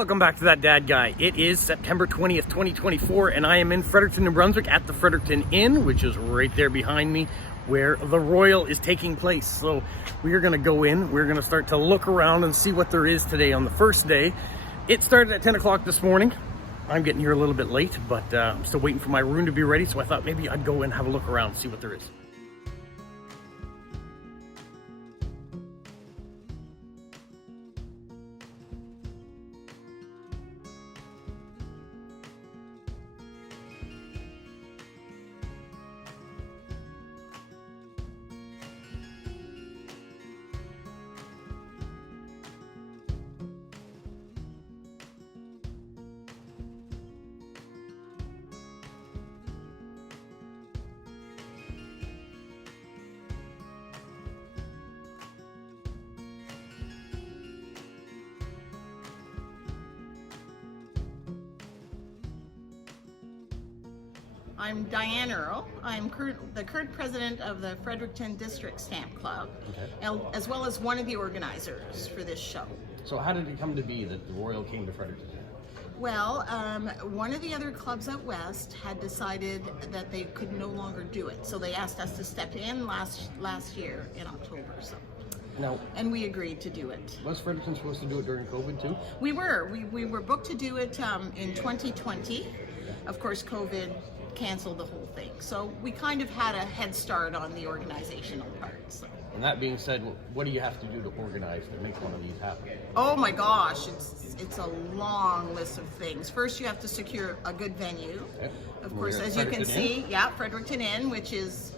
Welcome back to That Dad Guy. It is September 20th, 2024, and I am in Fredericton, New Brunswick at the Fredericton Inn, which is right there behind me, where the Royal is taking place. So we are going to go in, we're going to start to look around and see what there is today on the first day. It started at 10 o'clock this morning. I'm getting here a little bit late, but I'm still waiting for my room to be ready, so I thought maybe I'd go and have a look around and see what there is. I'm Diane Earle. I'm the current president of the Fredericton Stamp Club, as well as one of the organizers for this show. So how did it come to be that the Royal came to Fredericton? Well, one of the other clubs out west had decided that they could no longer do it, so they asked us to step in last year in October. So. Now, and we agreed to do it. Was Fredericton supposed to do it during COVID too? We were. We were booked to do it in 2020. Of course, COVID canceled the whole thing. So we kind of had a head start on the organizational part. So. And that being said, what do you have to do to organize to make one of these happen? Oh my gosh, it's a long list of things. First, you have to secure a good venue. Okay. Of course, as you can see, Fredericton Inn, which is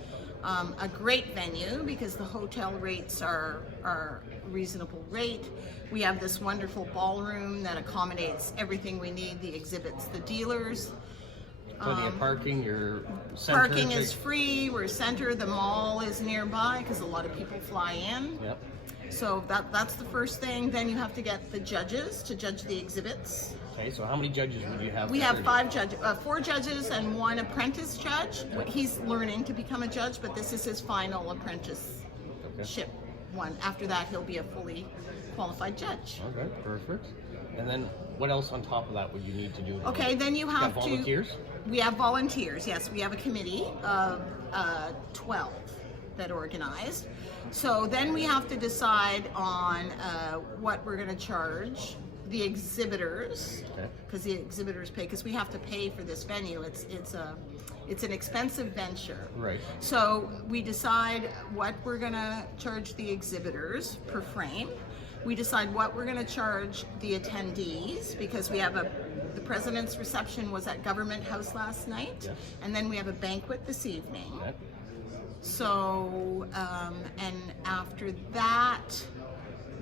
a great venue because the hotel rates are reasonable rate. We have this wonderful ballroom that accommodates everything we need, the exhibits, the dealers. Plenty of parking, your center. Parking is free, we're center, the mall is nearby because a lot of people fly in. Yep. So that's the first thing. Then you have to get the judges to judge the exhibits. Okay, so how many judges would you have? We have four judges and one apprentice judge. Okay. He's learning to become a judge, but this is his final apprenticeship one. After that, he'll be a fully qualified judge. Okay, perfect. And then what else on top of that would you need to do? Okay, then you have volunteers? We have volunteers, yes. We have a committee of 12 that organized. So then we have to decide on what we're going to charge the exhibitors, because the exhibitors pay, because we have to pay for this venue. It's an expensive venture. Right. So we decide what we're going to charge the exhibitors per frame. We decide what we're going to charge the attendees, because we have the president's reception was at Government House last night, and then we have a banquet this evening. So, and after that,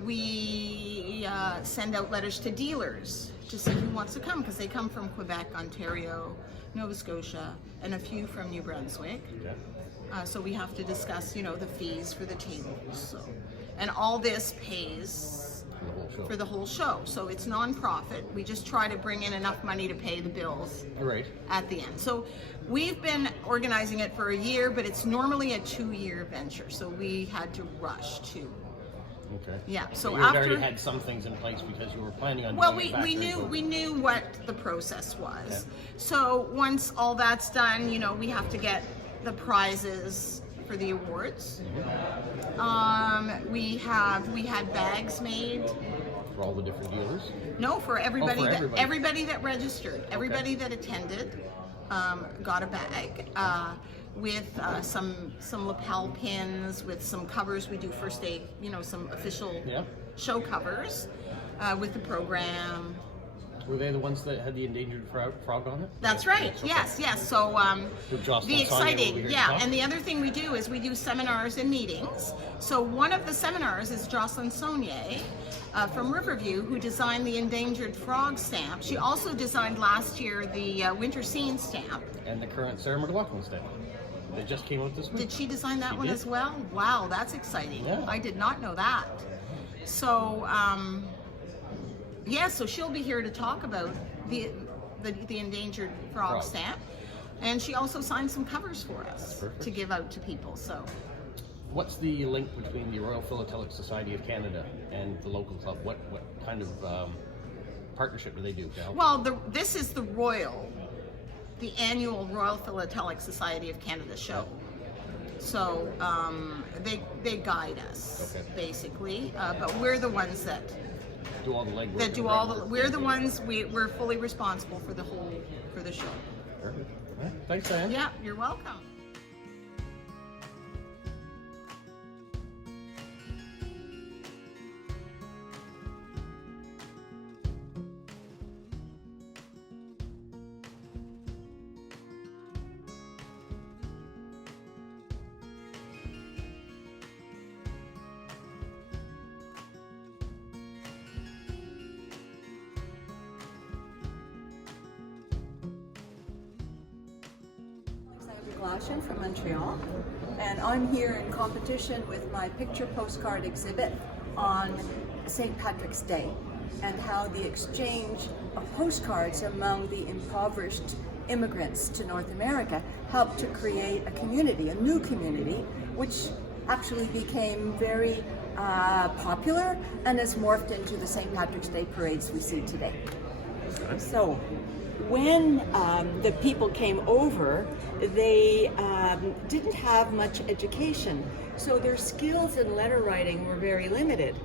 we send out letters to dealers to see who wants to come, because they come from Quebec, Ontario, Nova Scotia, and a few from New Brunswick. So we have to discuss, the fees for the tables. So. And all this pays for the whole show. So it's non-profit. We just try to bring in enough money to pay the bills at the end. So we've been organizing it for a year, but it's normally a 2-year venture. So we had to rush to. Okay. Yeah. So you already had some things in place because you were planning on. Well, we knew what the process was. Yeah. So once all that's done, we have to get the prizes for the awards. We had bags made for all the different dealers. No, for everybody. Everybody that registered, everybody that attended, got a bag with some lapel pins, with some covers. We do first aid, some official show covers with the program. Were they the ones that had the endangered frog on it? That's right. Yes. So the exciting, and the other thing we do is we do seminars and meetings. So one of the seminars is Jocelyn Saunier from Riverview, who designed the endangered frog stamp. She also designed last year the winter scene stamp. And the current Sarah McLaughlin stamp. That just came out this week. Did she design that one as well? Wow, that's exciting. Yeah. I did not know that. So. So she'll be here to talk about the endangered frog stamp, and she also signed some covers for us to give out to people. So What's the link between the Royal Philatelic Society of Canada and the local club? What kind of partnership do they do, Cal? Well, this is the annual Royal Philatelic Society of Canada show. So they guide us, basically, but we're the ones that Do all the legwork. that do all the. We're the ones. We're fully responsible for the show. Perfect. All right. Thanks, Diane. Yeah, you're welcome. From Montreal, and I'm here in competition with my picture postcard exhibit on St. Patrick's Day and how the exchange of postcards among the impoverished immigrants to North America helped to create a community, a new community, which actually became very popular and has morphed into the St. Patrick's Day parades we see today. So when the people came over, they didn't have much education, so their skills in letter writing were very limited.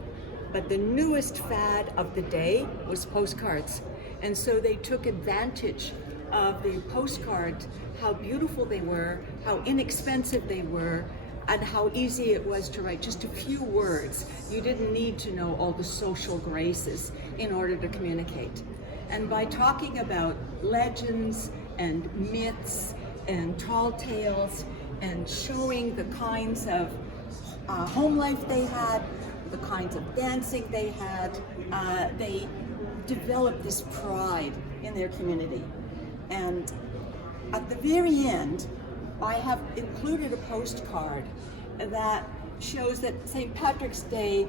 But the newest fad of the day was postcards, and so they took advantage of the postcard, how beautiful they were, how inexpensive they were, and how easy it was to write just a few words. You didn't need to know all the social graces in order to communicate. And by talking about legends and myths and tall tales and showing the kinds of home life they had, the kinds of dancing they had, they developed this pride in their community. And at the very end, I have included a postcard that shows that St. Patrick's Day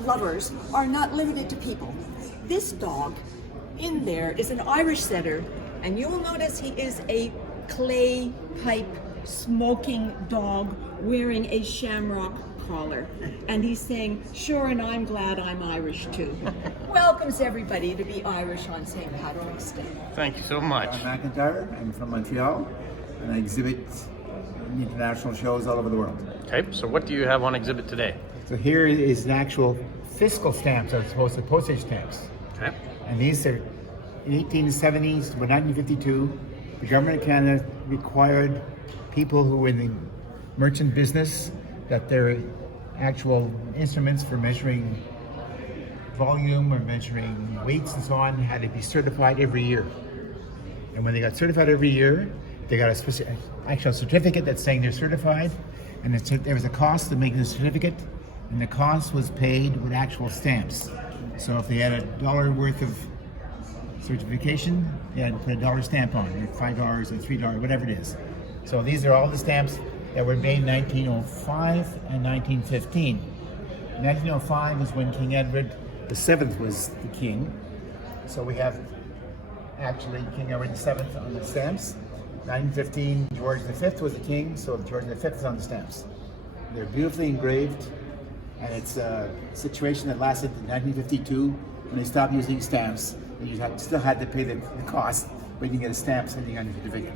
lovers are not limited to people. This dog in there is an Irish setter, and you will notice he is a clay pipe smoking dog wearing a shamrock collar, and he's saying, "Sure, and I'm glad I'm Irish too." Welcomes everybody to be Irish on St. Patrick's Day. Thank you so much. I'm McIntyre. I'm from Montreal, and I exhibit in international shows all over the world. Okay, so what do you have on exhibit today? So here is an actual fiscal stamps as opposed to postage stamps. Okay. And these are in 1870s, but 1952, the government of Canada required people who were in the merchant business that their actual instruments for measuring volume or measuring weights and so on had to be certified every year. And when they got certified every year, they got a specific actual certificate that's saying they're certified, and there was a cost to make the certificate, and the cost was paid with actual stamps. So if they had $1 worth of certification, they had to put a $1 stamp on it, or $5 or $3, whatever it is. So these are all the stamps that were made in 1905 and 1915. 1905 is when King Edward VII was the king. So we have actually King Edward VII on the stamps. 1915, George V was the king, so George V is on the stamps. They're beautifully engraved, and it's a situation that lasted to 1952 when they stopped using stamps. And you still had to pay the cost, but you can get a stamp sitting on your certificate.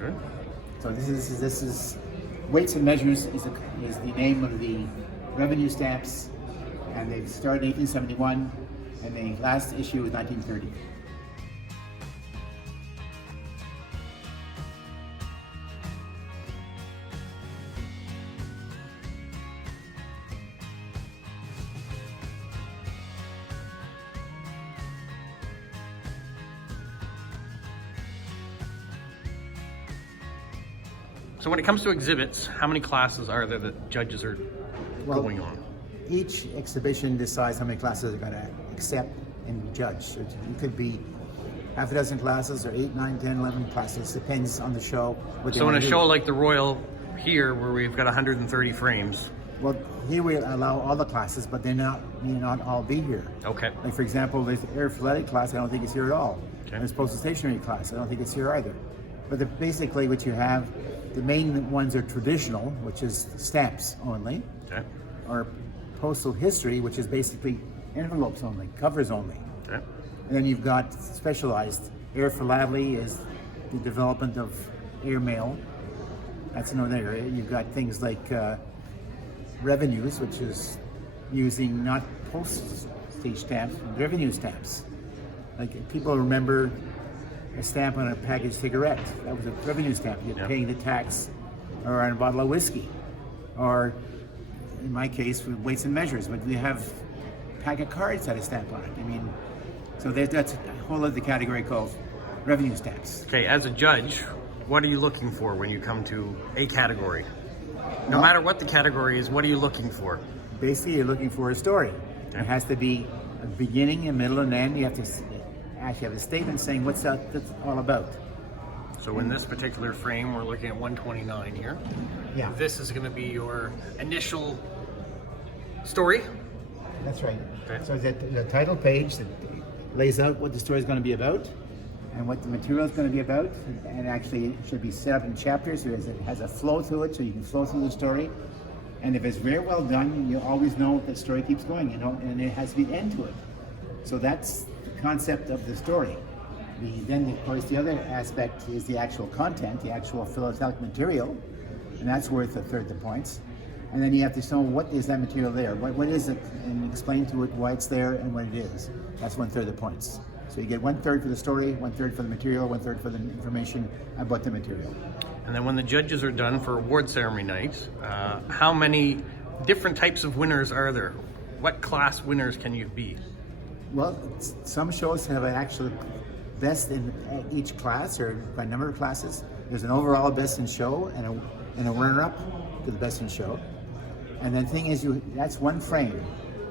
Okay. So this is Weights and Measures is the name of the revenue stamps, and they started in 1871, and the last issue was 1930. So when it comes to exhibits, how many classes are there that judges are going on? Each exhibition decides how many classes they're going to accept and judge. So it could be half a dozen classes, or 8, 9, 10, 11 classes. Depends on the show. So in a show like the Royal here, where we've got 130 frames. Well, here we allow all the classes, but they may not all be here. Okay. Like for example, there's the Philatelic class. I don't think it's here at all. Okay. There's postal stationery class. I don't think it's here either. But basically, what you have, the main ones are traditional, which is stamps only, Okay. or postal history, which is basically envelopes only, covers only. Okay. And then you've got specialized. Philately is the development of airmail. That's another area. You've got things like revenues, which is using not postage stamps, but revenue stamps. Like people remember a stamp on a packaged cigarette. That was a revenue stamp. You're paying the tax, or on a bottle of whiskey, or in my case, with weights and measures. But we have a pack of cards that had a stamp on it. I mean, so that's a whole other category called revenue stamps. Okay, as a judge, what are you looking for when you come to a category? No matter what the category is, what are you looking for? Basically, you're looking for a story. It has to be a beginning, a middle, and end. You have to actually have a statement saying what's that's all about. So in this particular frame, we're looking at 129 here. Yeah. This is going to be your initial story. That's right. Okay. So the title page that lays out what the story is going to be about and what the material is going to be about, and actually it should be set up in chapters so it has a flow to it, so you can flow through the story. And if it's very well done, you always know that story keeps going, you know, and it has to be an end to it. So that's the concept of the story. Then, of course, the other aspect is the actual content, the actual philatelic material, and that's worth a third the points. And then you have to know what is that material there, what is it, and explain to it why it's there and what it is. That's 1/3 the points. So you get 1/3 for the story, 1/3 for the material, 1/3 for the information about the material. And then when the judges are done for award ceremony night, how many different types of winners are there? What class winners can you be? Well, some shows have an actual best in each class, or by number of classes. There's an overall best in show and a runner-up to the best in show. And the thing is, that's one frame.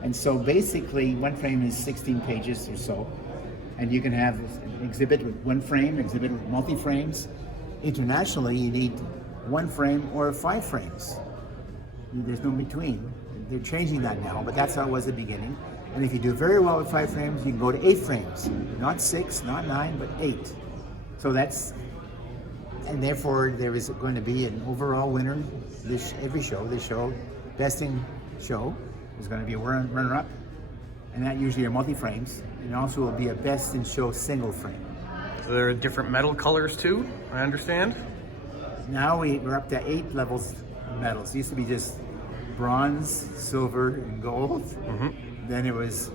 And so basically, one frame is 16 pages or so. And you can have an exhibit with one frame, exhibit with multi-frames. Internationally, you need one frame or 5 frames. There's no between. They're changing that now, but that's how it was at the beginning. And if you do very well with 5 frames, you can go to 8 frames. Not 6, not 9, but 8. So that's, and therefore there is going to be an overall winner every show. This show, best in show, is going to be a runner-up, and that usually are multi-frames, and also will be a best in show single frame. So there are different metal colors too, I understand? Now we're up to 8 levels of metals. It used to be just bronze, silver, and gold. Mm-hmm. Then it was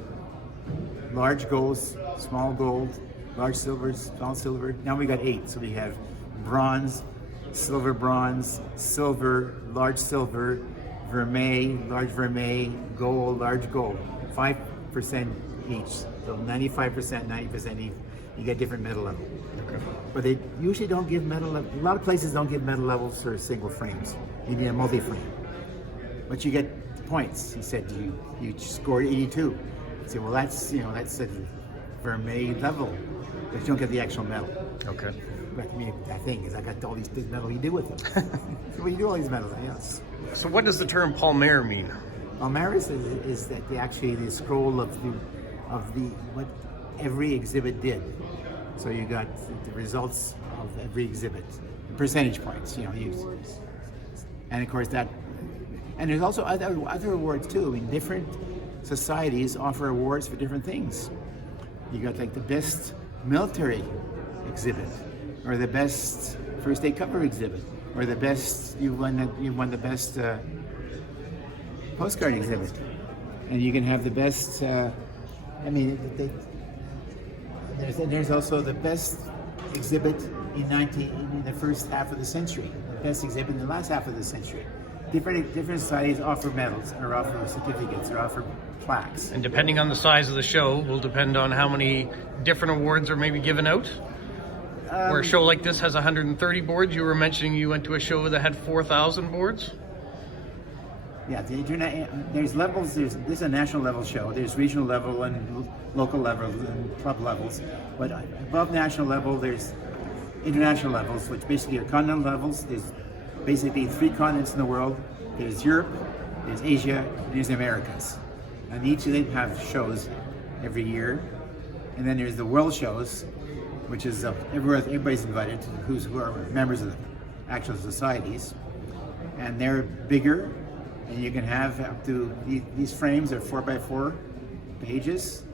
large golds, small gold, large silvers, small silver. Now we got 8. So we have bronze, silver, large silver, vermeil, large vermeil, gold, large gold. 5% each. So 95%, 90% each. You get different metal level. Okay. But they usually don't give metal level. A lot of places don't give metal levels for single frames. You need a multi-frame. But you get points. He said you scored 82. I said, well, that's a vermeil level, but you don't get the actual metal. Okay. But I mean, that thing is, I got all these big metal. You do with them? So what do you do all these metals? Yes. So what does the term palmaire mean? Palmaire is that the scroll of what every exhibit did. So you got the results of every exhibit, the percentage points. And of course that. And there's also other awards too. I mean, different societies offer awards for different things. You got like the best military exhibit, or the best first aid cover exhibit, or the best you won the best postcard exhibit, and you can have the best. There's also the best exhibit in the first half of the century, the best exhibit in the last half of the century. Different societies offer medals, or offer certificates, or offer plaques. And depending on the size of the show, will depend on how many different awards are maybe given out. Where a show like this has 130 boards, you were mentioning you went to a show that had 4,000 boards? Yeah, there's levels. This is a national level show. There's regional level and local level and club levels. But above national level, there's international levels, which basically are continental levels. There's basically 3 continents in the world. There's Europe, there's Asia, and there's the Americas. And each of them have shows every year. And then there's the world shows, which is everywhere. Everybody's invited, who are members of the actual societies. And they're bigger, and you can have up to, these frames are 4x4 pages.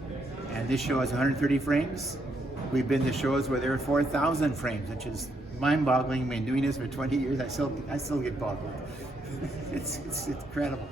And this show has 130 frames. We've been to shows where there are 4,000 frames, which is mind-boggling. I've been doing this for 20 years. I still get boggled. It's incredible.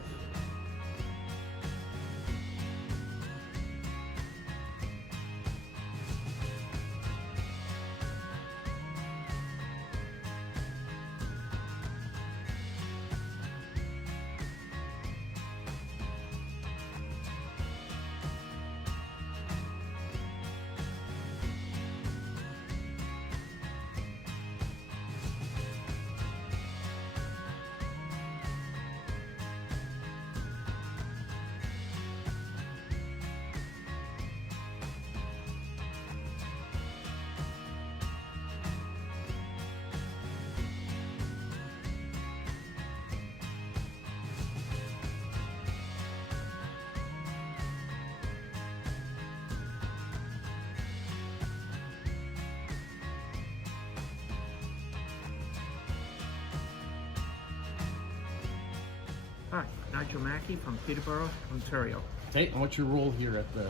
Hi, Nigel Mackey from Peterborough, Ontario. Okay, and what's your role here at the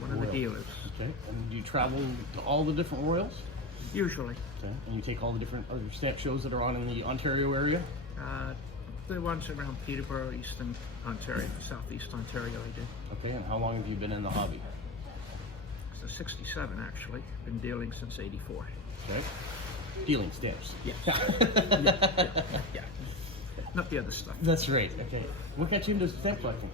One of the Royal? dealers. Okay, and do you travel to all the different Royals? Usually. Okay, and you take all the different other stamp shows that are on in the Ontario area? The ones around Peterborough, Eastern Ontario, Southeast Ontario I do. Okay, and how long have you been in the hobby? So 67 actually. Been dealing since 84. Okay, dealing stamps. Yeah. Yeah. Not the other stuff. That's right. Okay, what got you into stamp collecting?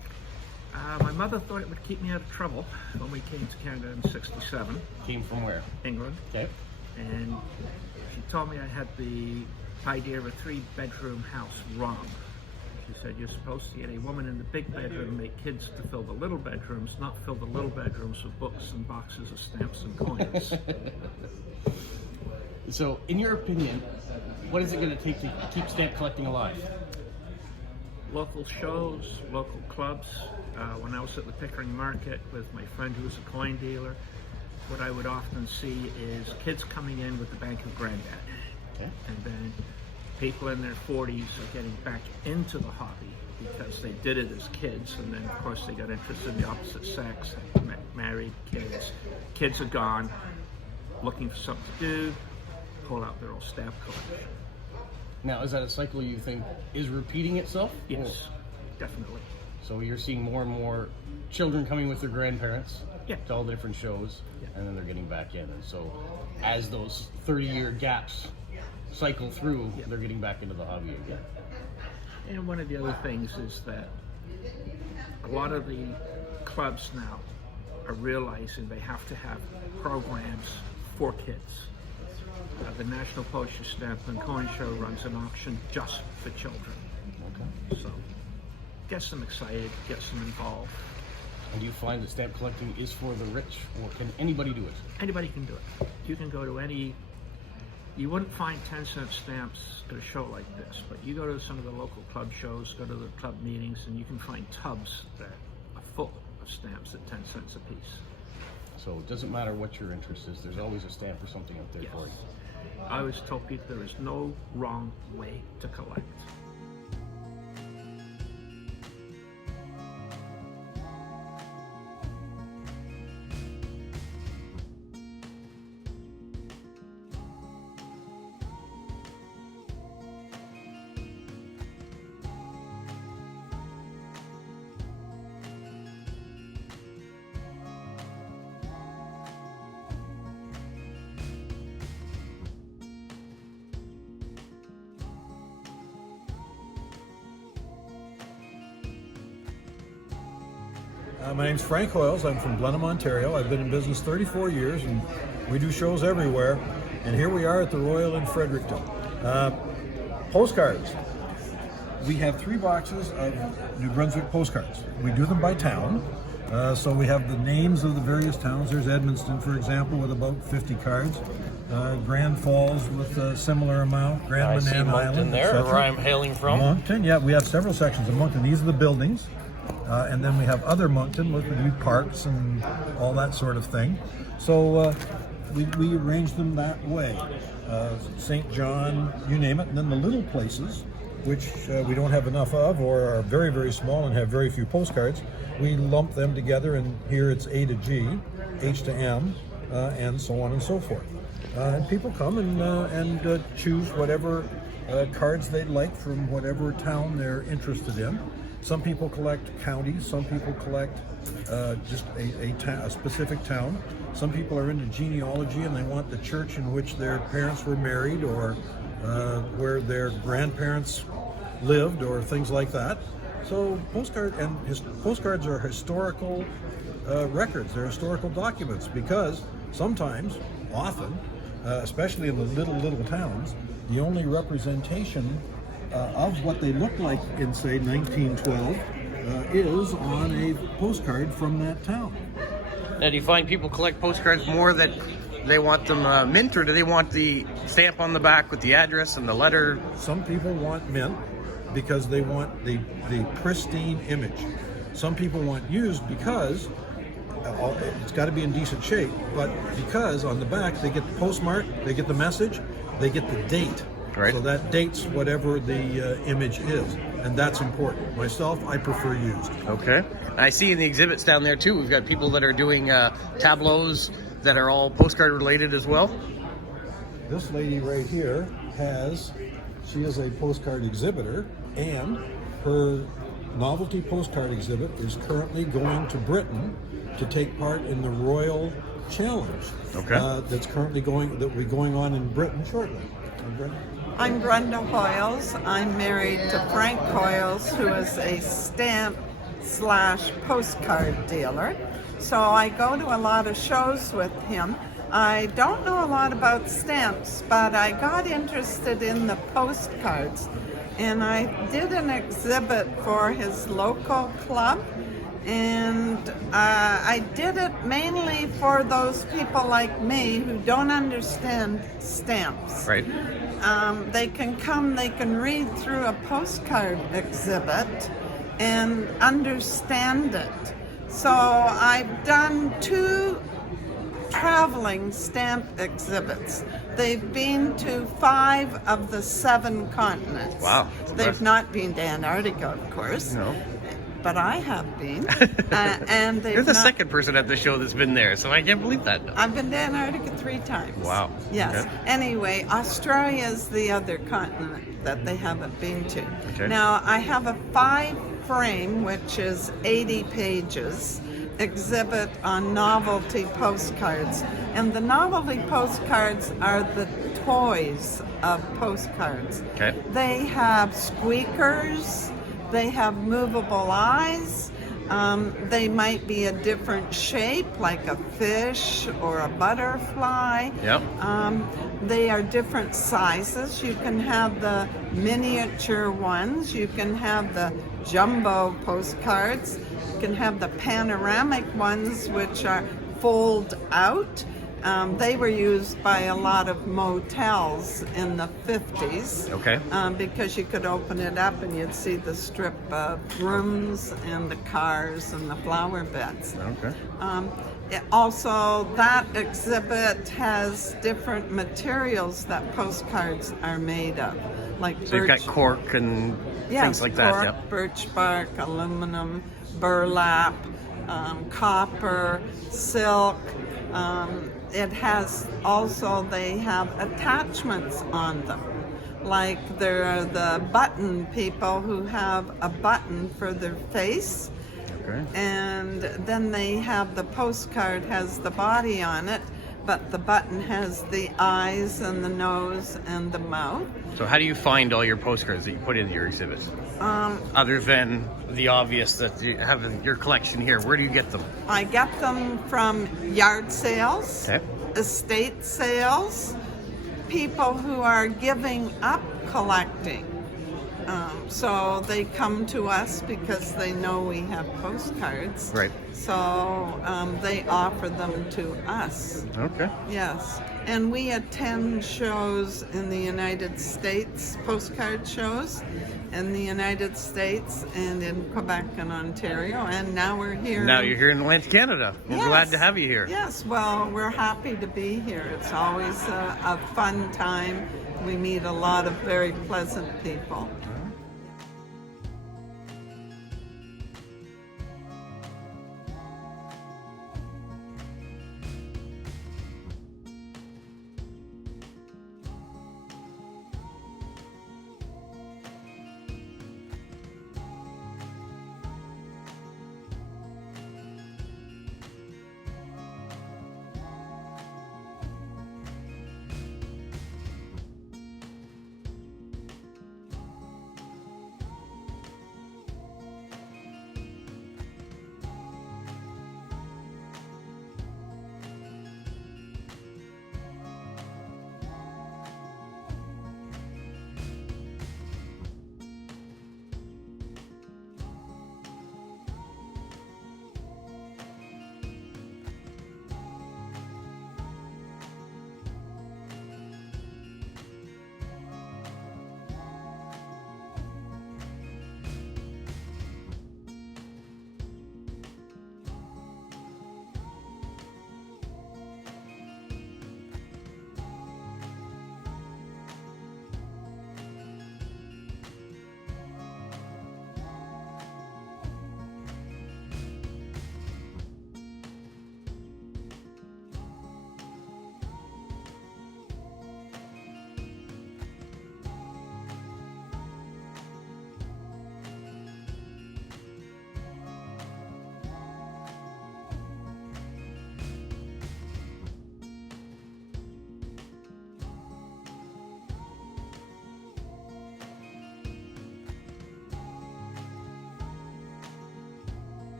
My mother thought it would keep me out of trouble when we came to Canada in 67, Came from where? England. Okay. And she told me I had the idea of a 3-bedroom house wrong. She said you're supposed to get a woman in the big bedroom and make kids to fill the little bedrooms, not fill the little bedrooms with books and boxes of stamps and coins. So, in your opinion, what is it going to take to keep stamp collecting alive? Local shows, local clubs. When I was at the Pickering Market with my friend who was a coin dealer, what I would often see is kids coming in with the Bank of Granddad. Okay. And then people in their 40s are getting back into the hobby because they did it as kids, and then of course they got interested in the opposite sex, married, kids. Kids are gone, looking for something to do, pull out their old stamp collection. Now, is that a cycle you think is repeating itself? Yes, definitely. So you're seeing more and more children coming with their grandparents Yeah. to all the different shows, and then they're getting back in. And so as those 30-year gaps cycle through, they're getting back into the hobby again. And one of the other things is that a lot of the clubs now are realizing they have to have programs for kids. The National Postage Stamp and Coin Show runs an auction just for children. Okay. So gets them excited, gets them involved. And do you find that stamp collecting is for the rich, or can anybody do it? Anybody can do it. You can go to any, you wouldn't find 10-cent stamps at a show like this, but you go to some of the local club shows, go to the club meetings, and you can find tubs that are full of stamps at 10 cents a piece. So it doesn't matter what your interest is, there's always a stamp or something up there Yes. for you. I always tell people there is no wrong way to collect. My name's Frank Hoyles. I'm from Blenheim, Ontario. I've been in business 34 years, and we do shows everywhere. And here we are at the Royal in Fredericton. Postcards. We have 3 boxes of New Brunswick postcards. We do them by town. So we have the names of the various towns. There's Edmundston, for example, with about 50 cards. Grand Falls with a similar amount. Grand Banana Island, there, where I'm hailing from. Moncton, yeah, we have several sections of Moncton. These are the buildings. And then we have other Moncton with the parks and all that sort of thing. So we arrange them that way. St. John, you name it. And then the little places, which we don't have enough of or are very, very small and have very few postcards, we lump them together, and here it's A to G. H to M, and so on and so forth. And people come and choose whatever cards they'd like from whatever town they're interested in. Some people collect counties, some people collect just a specific town. Some people are into genealogy and they want the church in which their parents were married, or where their grandparents lived, or things like that. So postcards are historical records. They're historical documents, because sometimes, often, especially in the little towns, the only representation of what they look like in, say, 1912 is on a postcard from that town. Now, do you find people collect postcards more that they want them mint, or do they want the stamp on the back with the address and the letter? Some people want mint because they want the pristine image. Some people want used because it's got to be in decent shape, but because on the back they get the postmark, they get the message, they get the date. Right. So that dates whatever the image is, and that's important. Myself, I prefer used. Okay. I see in the exhibits down there too, we've got people that are doing tableaus that are all postcard related as well. This lady right here she is a postcard exhibitor, and her novelty postcard exhibit is currently going to Britain to take part in the Royal Challenge. Okay. That will be going on in Britain shortly. I'm Brenda Hoyles. I'm married to Frank Hoyles, who is a stamp / postcard dealer. So I go to a lot of shows with him. I don't know a lot about stamps, but I got interested in the postcards, and I did an exhibit for his local club, and I did it mainly for those people like me who don't understand stamps. Right. They can come, they can read through a postcard exhibit and understand it. So I've done 2 traveling stamp exhibits. They've been to 5 of the 7 continents. Wow. They've not been to Antarctica, of course. No. But I have been. And You're the second person at the show that's been there, so I can't believe that. I've been to Antarctica 3 times. Wow. Yes. Okay. Anyway, Australia is the other continent that they haven't been to. Okay. Now, I have a 5-frame, which is 80 pages, exhibit on novelty postcards. And the novelty postcards are the toys of postcards. Okay. They have squeakers. They have movable eyes. They might be a different shape, like a fish or a butterfly. Yep. They are different sizes. You can have the miniature ones. You can have the jumbo postcards. You can have the panoramic ones, which are fold out. They were used by a lot of motels in the 50s. Okay. Because you could open it up and you'd see the strip of rooms and the cars and the flower beds. Okay. Also, that exhibit has different materials that postcards are made of. Like So you've got cork and things like that. cork, Yep. birch bark, aluminum, burlap, copper, silk. It has also, they have attachments on them. Like there are the button people who have a button for their face. Okay. And then they have the postcard has the body on it, but the button has the eyes and the nose and the mouth. So how do you find all your postcards that you put into your exhibits? Other than the obvious that you have in your collection here, where do you get them? I get them from yard sales, Okay. estate sales, people who are giving up collecting. So they come to us because they know we have postcards. Right. So they offer them to us. Okay. Yes. And we attend shows in the United States, postcard shows in the United States and in Quebec and Ontario. And now we're here. Now you're here in Atlantic Canada. We're Yes. glad to have you here. Yes, well, we're happy to be here. It's always a fun time. We meet a lot of very pleasant people.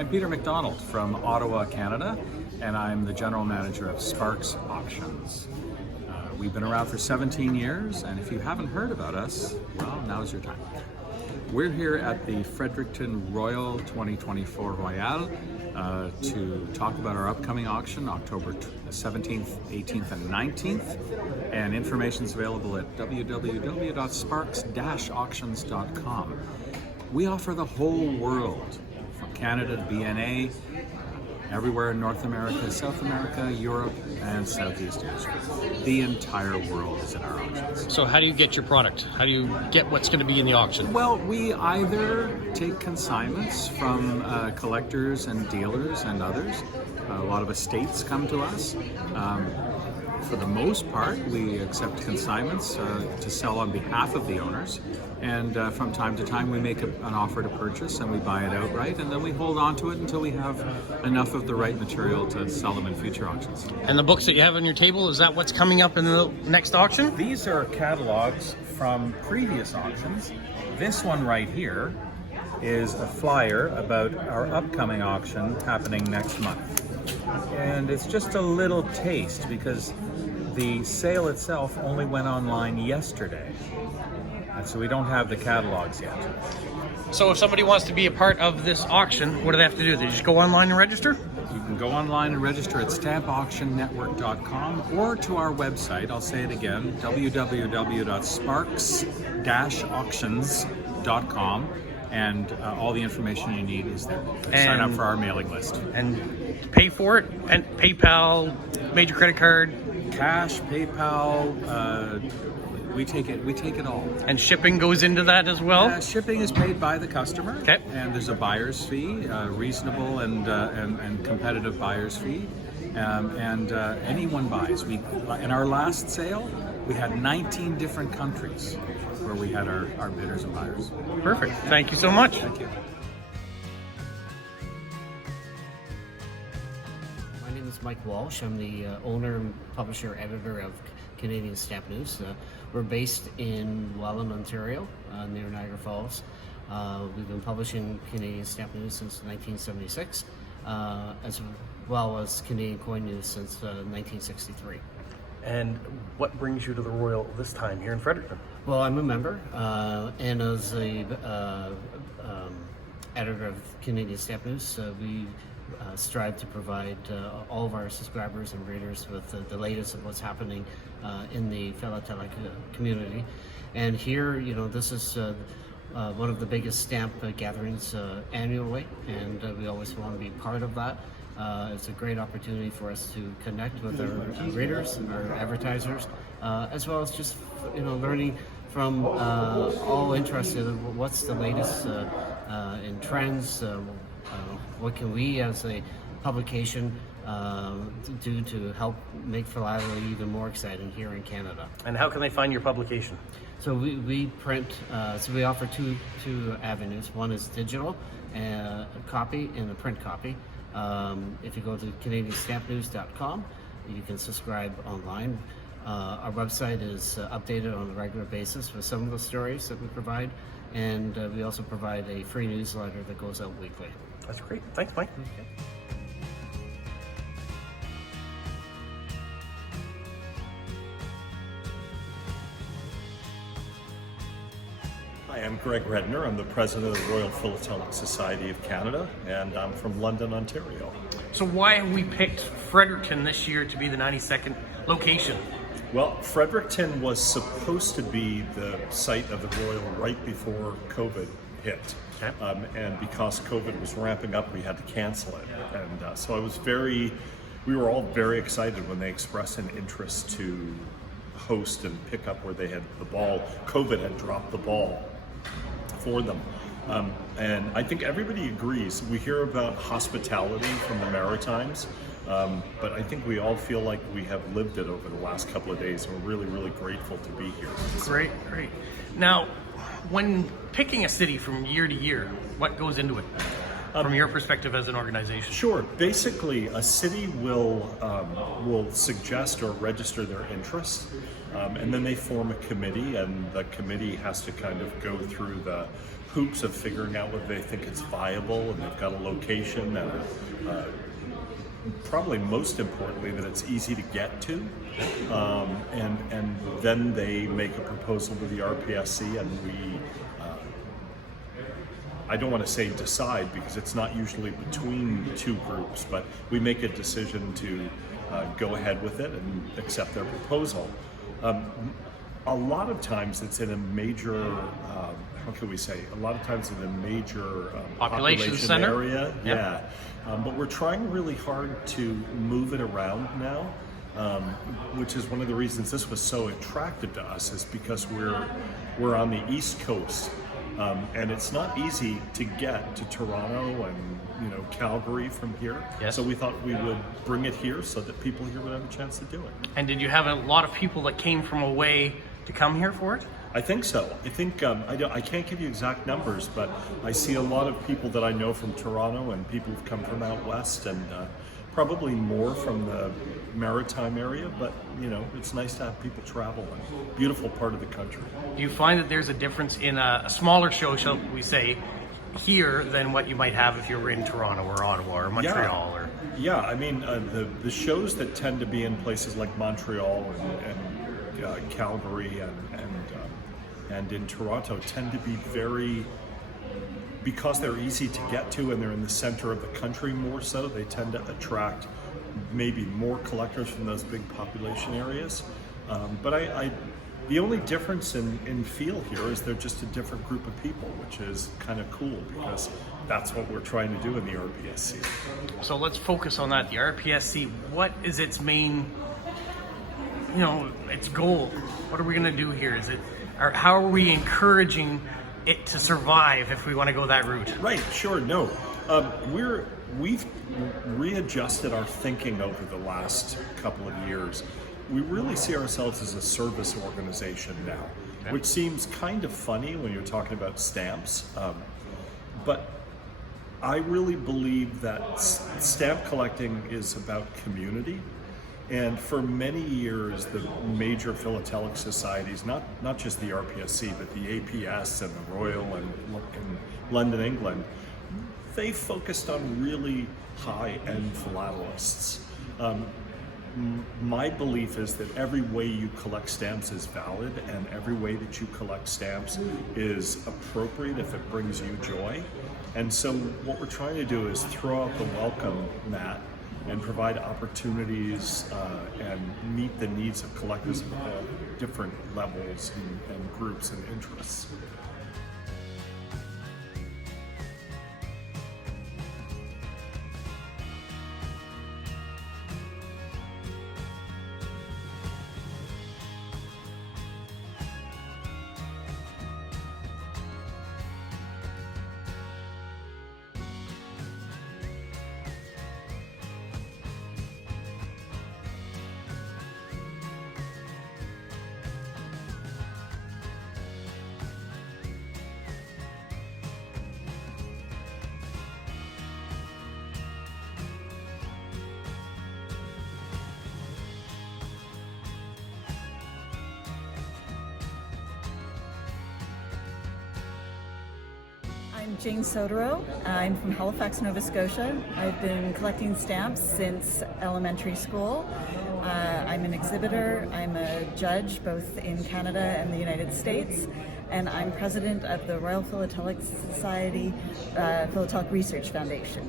I'm Peter McDonald from Ottawa, Canada, and I'm the General Manager of Sparks Auctions. We've been around for 17 years, and if you haven't heard about us, well, now's your time. We're here at the Fredericton Royal 2024 Royale to talk about our upcoming auction, October 17th, 18th, and 19th. And information's available at www.sparks-auctions.com. We offer the whole world, from Canada to BNA, everywhere in North America, South America, Europe, and Southeast Asia. The entire world is in our auctions. So how do you get your product? How do you get what's going to be in the auction? Well, we either take consignments from collectors and dealers and others. A lot of estates come to us. For the most part, we accept consignments to sell on behalf of the owners. And from time to time, we make an offer to purchase and we buy it outright, and then we hold on to it until we have enough of the right material to sell them in future auctions. And the books that you have on your table, is that what's coming up in the next auction? These are catalogs from previous auctions. This one right here is a flyer about our upcoming auction happening next month. And it's just a little taste because the sale itself only went online yesterday. And so we don't have the catalogs yet. So if somebody wants to be a part of this auction, what do they have to do? They just go online and register? You can go online and register at stampauctionnetwork.com or to our website. I'll say it again, www.sparks-auctions.com, and all the information you need is there. Sign up for our mailing list. And pay for it? And PayPal, major credit card? Cash, PayPal, we take it all. And shipping goes into that as well? Shipping is paid by the customer. Okay. And there's a buyer's fee, reasonable and competitive buyer's fee. And anyone buys. In our last sale, we had 19 different countries where we had our bidders and buyers. Perfect. Thank you so much. Thank you. My name is Mike Walsh. I'm the owner, publisher, editor of Canadian Stamp News. We're based in Welland, Ontario, near Niagara Falls. We've been publishing Canadian Stamp News since 1976, as well as Canadian Coin News since 1963. And what brings you to the Royal this time here in Fredericton? Well, I'm a member, and as the editor of Canadian Stamp News, we strive to provide all of our subscribers and readers with the latest of what's happening in the Philatelic community. And here, this is one of the biggest stamp gatherings annually, and we always want to be part of that. It's a great opportunity for us to connect with our readers and our advertisers, as well as just learning from all interested in what's the latest in trends. What can we as a publication do to help make Philately even more exciting here in Canada? And how can they find your publication? So we print, so we offer two avenues. One is digital copy and a print copy. If you go to CanadianStampNews.com, you can subscribe online. Our website is updated on a regular basis with some of the stories that we provide, and we also provide a free newsletter that goes out weekly. That's great. Thanks, Mike. Okay. Hi, I'm Greg Redner. I'm the president of the Royal Philatelic Society of Canada, and I'm from London, Ontario. So why have we picked Fredericton this year to be the 92nd location? Well, Fredericton was supposed to be the site of the Royal right before COVID hit. Okay. And because COVID was ramping up, we had to cancel it. And so we were all very excited when they expressed an interest to host and pick up where they had the ball. COVID had dropped the ball for them. And I think everybody agrees. We hear about hospitality from the Maritimes, but I think we all feel like we have lived it over the last couple of days, and we're really, really grateful to be here. Great, great. Now, when picking a city from year to year, what goes into it from your perspective as an organization? Sure. Basically, a city will suggest or register their interest, and then they form a committee, and the committee has to kind of go through the hoops of figuring out whether they think it's viable and they've got a location and probably most importantly that it's easy to get to, and then they make a proposal to the RPSC, and we I don't want to say decide because it's not usually between two groups, but we make a decision to go ahead with it and accept their proposal. A lot of times it's in a major, how can we say, a lot of times in a major population center area. Yep. Yeah. But we're trying really hard to move it around now, which is one of the reasons this was so attractive to us, is because we're on the East Coast. And it's not easy to get to Toronto and Calgary from here. Yes. So we thought we would bring it here so that people here would have a chance to do it. And did you have a lot of people that came from away to come here for it? I think so. I think I can't give you exact numbers, but I see a lot of people that I know from Toronto and people who've come from out west, and probably more from the maritime area, but it's nice to have people travel in. Beautiful part of the country. Do you find that there's a difference in a smaller show, shall we say, here than what you might have if you were in Toronto or Ottawa or Montreal? Yeah, I mean, the shows that tend to be in places like Montreal and Calgary and in Toronto tend to be very, because they're easy to get to and they're in the center of the country more so, they tend to attract maybe more collectors from those big population areas. But the only difference in feel here is they're just a different group of people, which is kind of cool because that's what we're trying to do in the RPSC. So let's focus on that. The RPSC, what is its main, its goal? What are we going to do here? How are we encouraging it to survive if we want to go that route? Right, sure, no. We've readjusted our thinking over the last couple of years. We really see ourselves as a service organization now, okay, which seems kind of funny when you're talking about stamps. But I really believe that stamp collecting is about community. And for many years, the major philatelic societies, not just the RPSC, but the APS and the Royal and London, England, they focused on really high-end philatelists. My belief is that every way you collect stamps is valid, and every way that you collect stamps is appropriate if it brings you joy. And so what we're trying to do is throw out the welcome mat and provide opportunities and meet the needs of collectors of all different levels and groups and interests. I'm Jane Sodero. I'm from Halifax, Nova Scotia. I've been collecting stamps since elementary school. I'm an exhibitor. I'm a judge both in Canada and the United States, and I'm president of the Royal Philatelic Society Philatelic Research Foundation,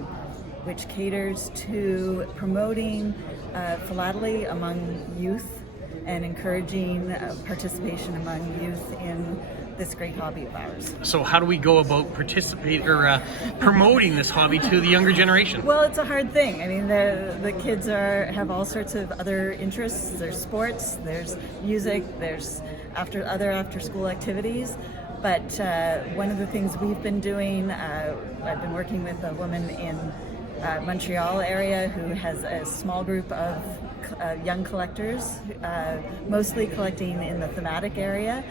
which caters to promoting philately among youth and encouraging participation among youth in this great hobby of ours. So how do we go about promoting this hobby to the younger generation? Well, it's a hard thing. I mean, the kids have all sorts of other interests. There's sports, there's music, there's after school activities. But one of the things we've been doing, I've been working with a woman in Montreal area who has a small group of young collectors, mostly collecting in the thematic area.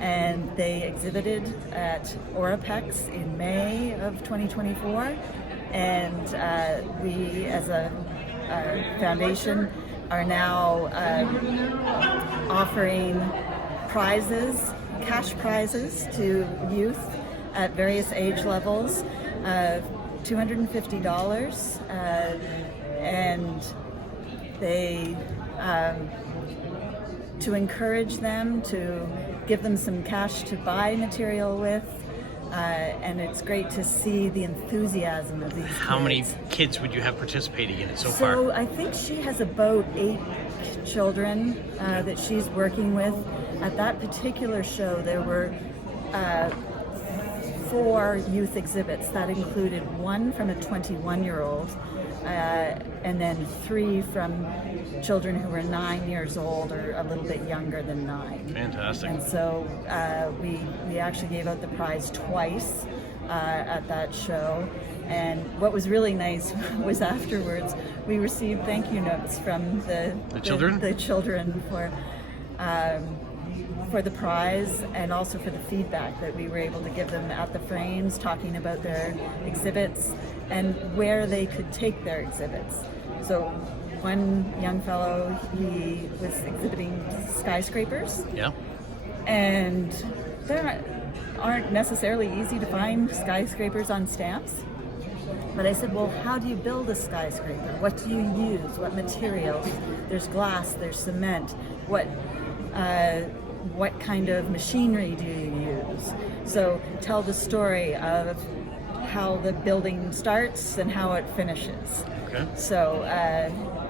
And they exhibited at RPSC in May of 2024, and we as a foundation are now offering prizes, cash prizes to youth at various age levels, $250, and they to encourage them, to give them some cash to buy material with. And it's great to see the enthusiasm of these How kids. many kids would you have participating in it so So far? I think she has about 8 children that she's working with. At that particular show, there were 4 youth exhibits. That included 1 from a 21-year-old, and then 3 from children who were 9 years old or a little bit younger than 9. Fantastic. And so we actually gave out the prize twice at that show. And what was really nice was afterwards we received thank you notes from the children? The children for the prize, and also for the feedback that we were able to give them at the frames, talking about their exhibits and where they could take their exhibits. So one young fellow, he was exhibiting skyscrapers. Yeah. And there aren't necessarily easy to find skyscrapers on stamps. But I said, well, how do you build a skyscraper? What do you use? What materials? There's glass, there's cement. What kind of machinery do you use? So tell the story of how the building starts and how it finishes. Okay. So,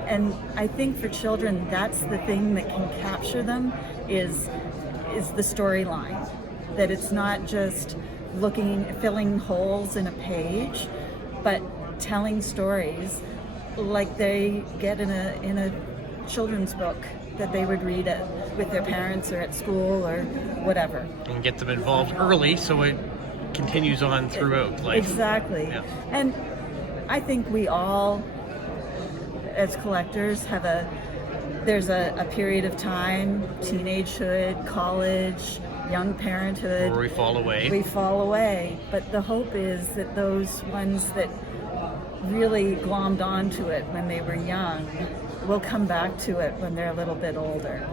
and I think for children, that's the thing that can capture them is the storyline. That it's not just filling holes in a page, but telling stories like they get in a children's book that they would read with their parents or at school or whatever. And get them involved early so it continues on throughout life. Exactly. Yeah. And I think we all, as collectors, there's a period of time, teenagehood, college, young parenthood. Where we fall away. We fall away. But the hope is that those ones that really glommed onto it when they were young will come back to it when they're a little bit older.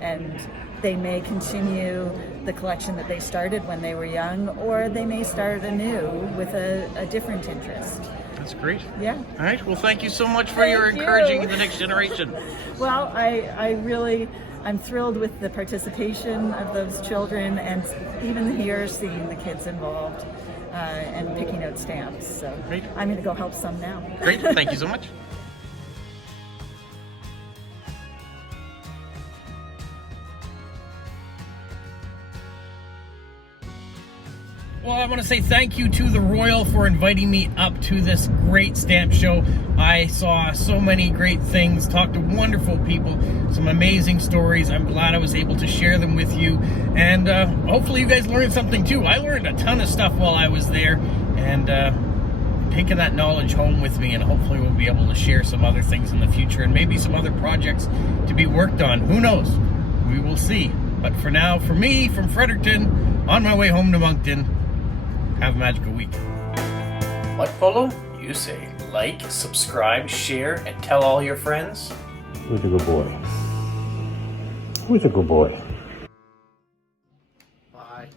And they may continue the collection that they started when they were young, or they may start anew with a different interest. That's great. Yeah. All right. Well, thank you so much for your Thank you. encouraging the next generation. Well, I'm thrilled with the participation of those children, and even here seeing the kids involved and picking out stamps. So Great. I'm going to go help some now. Great. Thank you so much. Well, I want to say thank you to the Royal for inviting me up to this great stamp show. I saw so many great things, talked to wonderful people, some amazing stories. I'm glad I was able to share them with you. And hopefully you guys learned something too. I learned a ton of stuff while I was there, and taking that knowledge home with me, and hopefully we'll be able to share some other things in the future and maybe some other projects to be worked on. Who knows? We will see. But for now, for me, from Fredericton, on my way home to Moncton, have a magical week. What, Polo? You say like, subscribe, share, and tell all your friends? Who's a good boy? Who's a good boy? Bye.